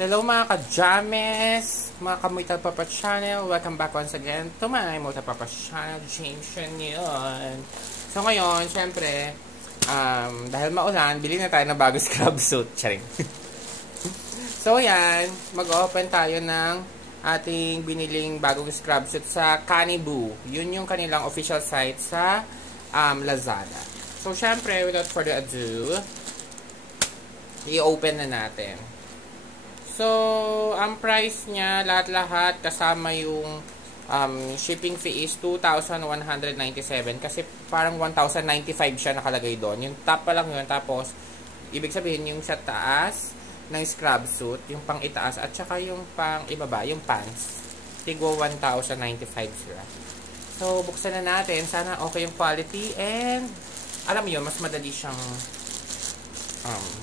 Hello mga ka-james, mga ka-Muay Papa Channel. Welcome back once again to my Muay Papa Channel, James yun. So ngayon, syempre, dahil maulan, bili na tayo ng bagong scrub suit. Charing. So yan, mag-open tayo ng ating biniling bagong scrub suit sa Kaniboo. Yun yung kanilang official site sa Lazada. So syempre, without further ado, i-open na natin. So, ang price niya, lahat-lahat, kasama yung shipping fee is 2,197. Kasi parang 1,095 siya nakalagay doon. Yung top pa lang yun. Tapos, ibig sabihin yung sa taas ng scrub suit, yung pang itaas, at saka yung pang ibaba, yung pants. Tigwa 1,095 sila. So, buksan na natin. Sana okay yung quality. And, alam mo yun, mas madali siyang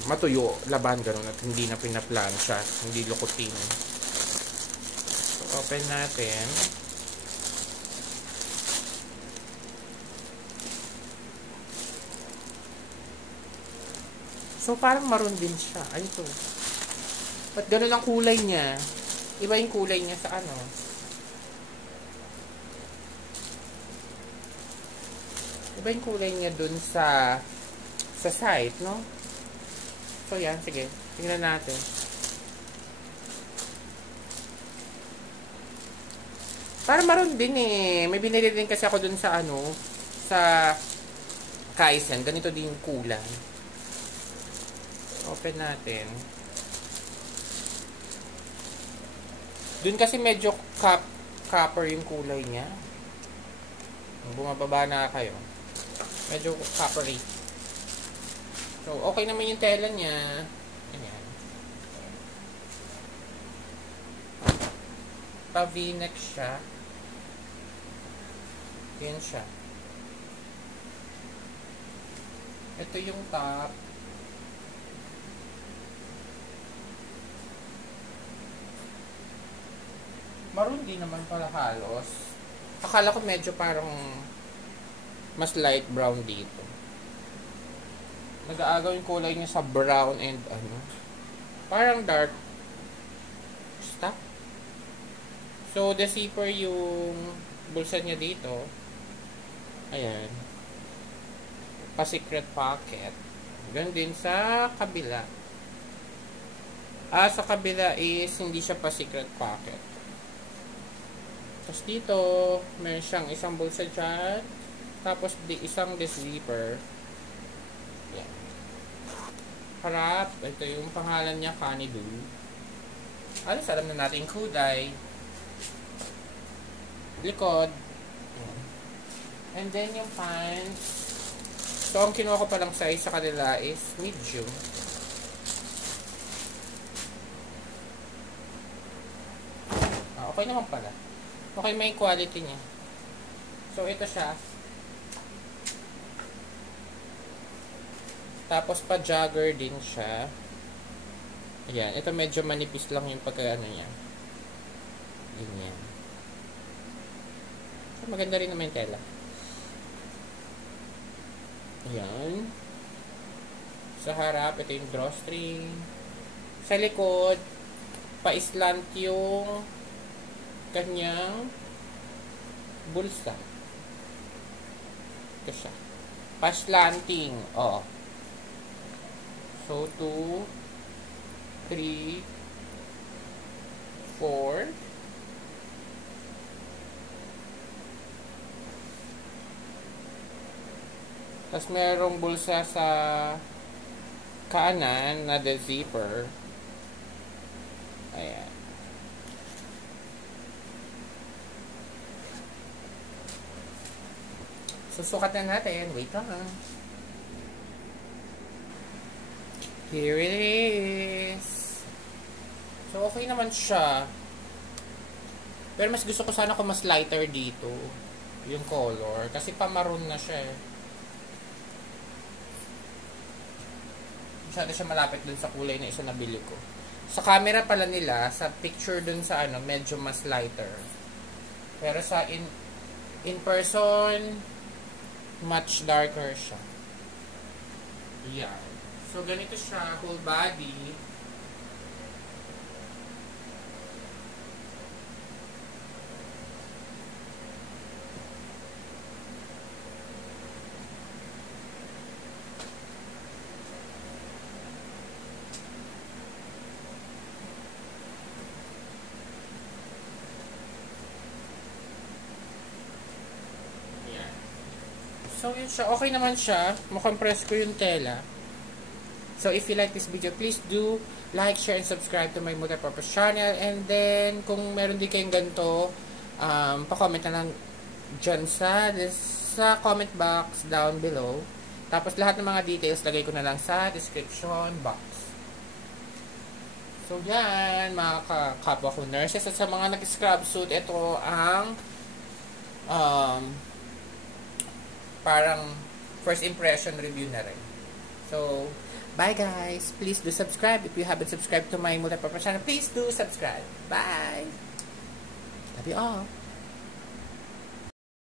matuyo, laban, ganun, at hindi na pinaplansya, hindi lukutin. So, open natin. So, parang maroon din siya. Ay, ito. Ba't ganun ang kulay niya? Iba yung kulay niya sa ano? Iba yung kulay niya dun sa site, no? So, yan. Sige. Tingnan natin. Parang maroon din eh. May binili din kasi ako dun sa ano, sa Kaizen. Ganito din yung kulay. Open natin. Dun kasi medyo copper yung kulay niya. Bumababa na kayo. Medyo coppery. So, okay naman yung tela niya. Ayan. Pa-v-neck siya. Yan siya. Ito yung top. Maroon din naman pala halos. Akala ko medyo parang mas light brown dito. Nag-aagaw yung kulay niya sa brown and ano, parang dark stuff. So, the zipper yung bulsa niya dito. Ayan. Pa-secret pocket. Ganun din sa kabila. Sa kabila is hindi siya pa-secret pocket. Tapos dito, meron siyang isang bulsa dyan. Tapos isang zipper. Yan. Harap. Ito yung pangalan niya, Kaniboo. Alas, alam na natin kulay. Likod. Yan. And then yung pants. So, ang kinuha ko palang size sa kanila is medium. Okay naman pala. Okay, may quality niya. So, ito siya. Tapos pa-jogger din siya. Ayan. Ito medyo manipis lang yung pagka-ano niya. Ganyan. So, maganda rin naman yung tela. Ayan. Sa harap, ito yung drawstring. Sa likod, pa-slant yung kanyang bulsa. Ito siya. Pa-slanting. Oo. So, 2, 3, 4. Tapos, merong bulsa sa kanan na the zipper. Ayan. Susukat na natin. Wait lang. Here it is. So, okay naman siya. Pero mas gusto ko sana kung mas lighter dito. Yung color. Kasi pa-maroon na siya eh. Masyado siya malapit dun sa kulay na isa na bili ko. Sa camera pala nila, sa picture dun sa ano, medyo mas lighter. Pero sa in person, much darker siya. Yeah. So, ganito siya, whole body. So, yun siya. Okay naman siya. Makompress ko yung tela. So, if you like this video, please do like, share, and subscribe to my multipurpose channel. And then, kung meron din kayong ganito, pa-comment na lang dyan sa comment box down below. Tapos, lahat ng mga details, lagay ko na lang sa description box. So, yan, mga kapwa ko nurses. At sa mga nag-scrub suit, ito ang parang first impression review na rin. So, bye guys. Please do subscribe. If you haven't subscribed to my multipurpose channel, please do subscribe. Bye! Love you all.